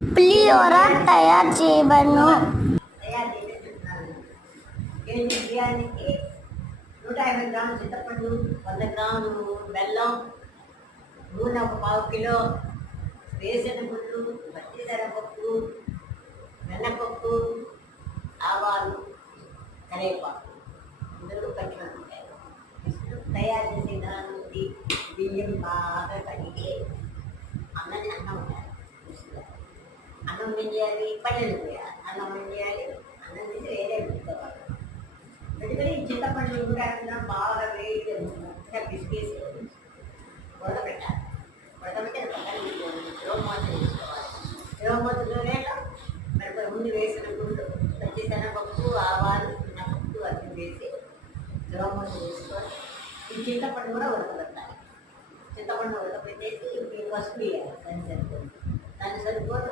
పులిహోర తయారు చేయబడును. తయారు చేసి చెప్తున్నాను. కేజీ బియ్యానికి 150 గ్రాములు చింతపండు, 100 గ్రాములు బెల్లం, నూనె 1/4 కిలో, వేసిన గుడ్లు, పచ్చిశనగపప్పు, మినపప్పు, ఆవాలు, కరివేపాకు, ఇందులో పచ్చిమిరపకాయలు. తయారు చేసే విధానం ఉంది. బియ్యం బాగా కడిగి అన్నం ఉండాలి. అన్నం ఏం చేయాలి? పల్లెలు పోయాలి. అన్నం ఏం చేయాలి? అన్నం తీసి వేరే పెట్టుకోవాలి. పెట్టుకొని చింతపండు కూడా బాగా వేడి బిస్కేసి ఉడకబెట్టాలి. ఉడకబెట్టి పక్కన ద్రోమూత తీసుకోవాలి. ద్రోమూతలోనే మరి ముందు వేసిన గుడ్లు, పచ్చిశనగపప్పు, ఆవాలు, మినపప్పు అన్నీ వేసి ద్రోమూత వేసుకొని ఈ చింతపండు కూడా ఉడకబెట్టాలి. చింతపండు ఉడకబెట్టేసి పసుపు వేయాలి. దాన్ని సరిపోదు